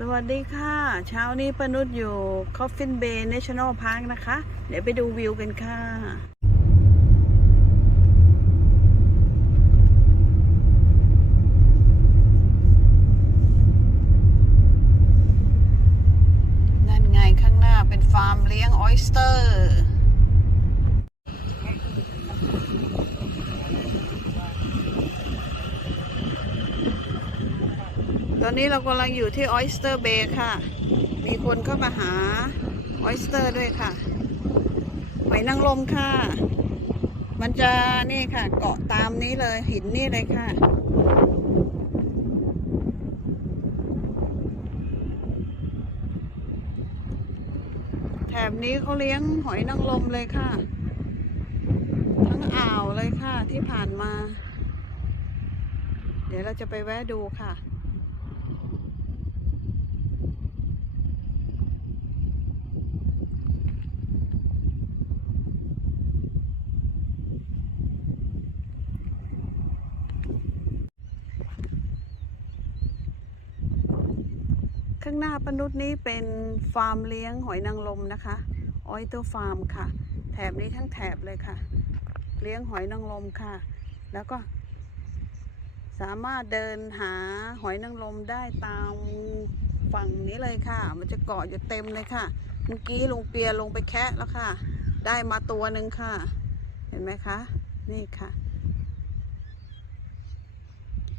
สวัสดีค่ะ เช้านี้ปนุษย์อยู่ Coffin Bay National Park นะคะ เดี๋ยวไปดูวิวกันค่ะนั่นไงข้างหน้าเป็นฟาร์มเลี้ยงออ s สเตอร์ อนนี้เรากำลังอยู่ที่ Oyster Bay ค่ะ มีคนเข้ามาหา Oyster ด้วยค่ะหอยนางรมค่ะ มันจะนี่ค่ะ เกาะตามนี้เลยหินนี่เลยค่ะ แถบนี้เขาเลี้ยงหอยนางรมเลยค่ะ ทั้งอ่าวเลยค่ะที่ผ่านมา เดี๋ยวเราจะไปแวะดูค่ะ ข้างหน้าปนุษนี้เป็นฟาร์มเลี้ยงหอยนางรมนะคะออยตัวฟาร์มค่ะ แถบนี้ทั้งแถบเลยค่ะ เลี้ยงหอยนางรมค่ะ แล้วก็ สามารถเดินหาหอยนางรมได้ตามฝั่งนี้เลยค่ะ มันจะเกาะอยู่เต็มเลยค่ะ เมื่อกี้ลุงเปียลงไปแคะแล้วค่ะ ได้มาตัวหนึ่งค่ะ เห็นไหมคะ นี่ค่ะ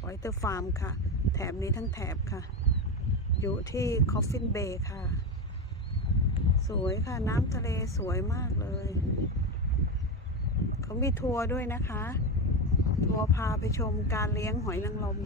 ออยเตอร์ฟาร์มค่ะ แถบนี้ทั้งแถบค่ะ อยู่ที่คอฟฟินเบย์ค่ะ สวยค่ะน้ำทะเลสวยมากเลย เขามีทัวร์ด้วยนะคะ ทัวร์พาไปชมการเลี้ยงหอยนางรม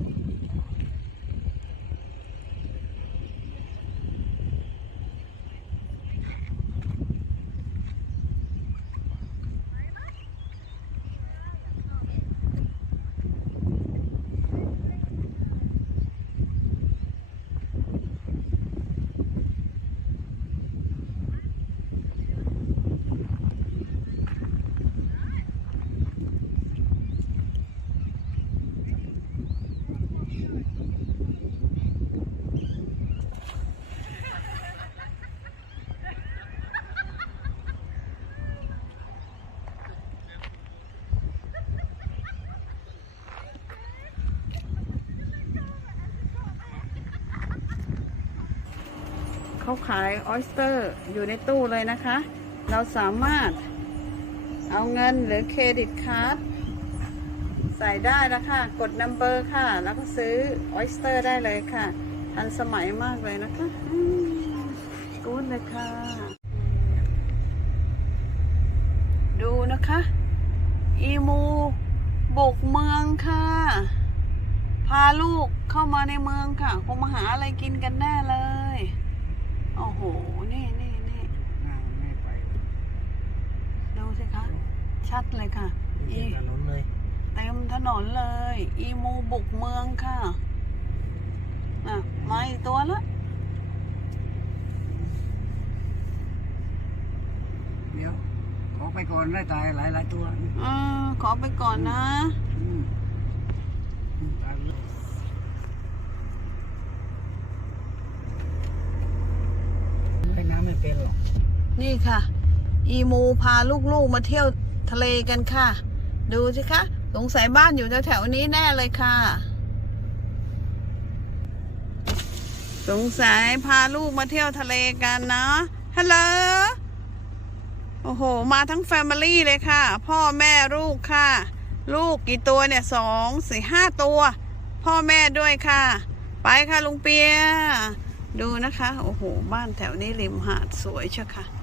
เขาขายออสเตอร์อยู่ในตู้เลยนะคะ เราสามารถเอาเงินหรือเครดิตการ์ดใส่ได้แล้วค่ะ กดนัมเบอร์ค่ะ แล้วก็ซื้อออสเตอร์ได้เลยค่ะ ทันสมัยมากเลยนะคะกูดเลยค่ะ ดูนะคะ อีมู บกเมืองค่ะ พาลูกเข้ามาในเมืองค่ะ คงมาหาอะไรกินกันแน่เลย โอ้โห นี่นี่นี่ ไม่ไป ดูสิคะ ชัดเลยค่ะ อีถนนเลย เต็มถนนเลย อีมูบุกเมืองค่ะอะมาอีกตัวละเดี๋ยว ขอไปก่อนได้ตายหลายหลายๆตัวอ่าขอไปก่อนนะอืมอืมตายเลยว่ายน้ำไม่เป็นหรอก นี่ค่ะ อีมูพาลูกๆมาเที่ยว ทะเลกันค่ะ ดูสิคะสงสัยบ้านอยู่แถวๆนี้แน่เลยค่ะ สงสัยพาลูกมาเที่ยวทะเลกันนะฮัลโหลโอ้โห มาทั้งแฟมิลี่เลยค่ะ พ่อแม่ลูกค่ะ ลูกกี่ตัวเนี่ยสองสี่ห้าตัว พ่อแม่ด้วยค่ะ ไปค่ะลุงเปีย ดูนะคะ โอ้โห บ้านแถวนี้ริมหาดสวยเชียวค่ะ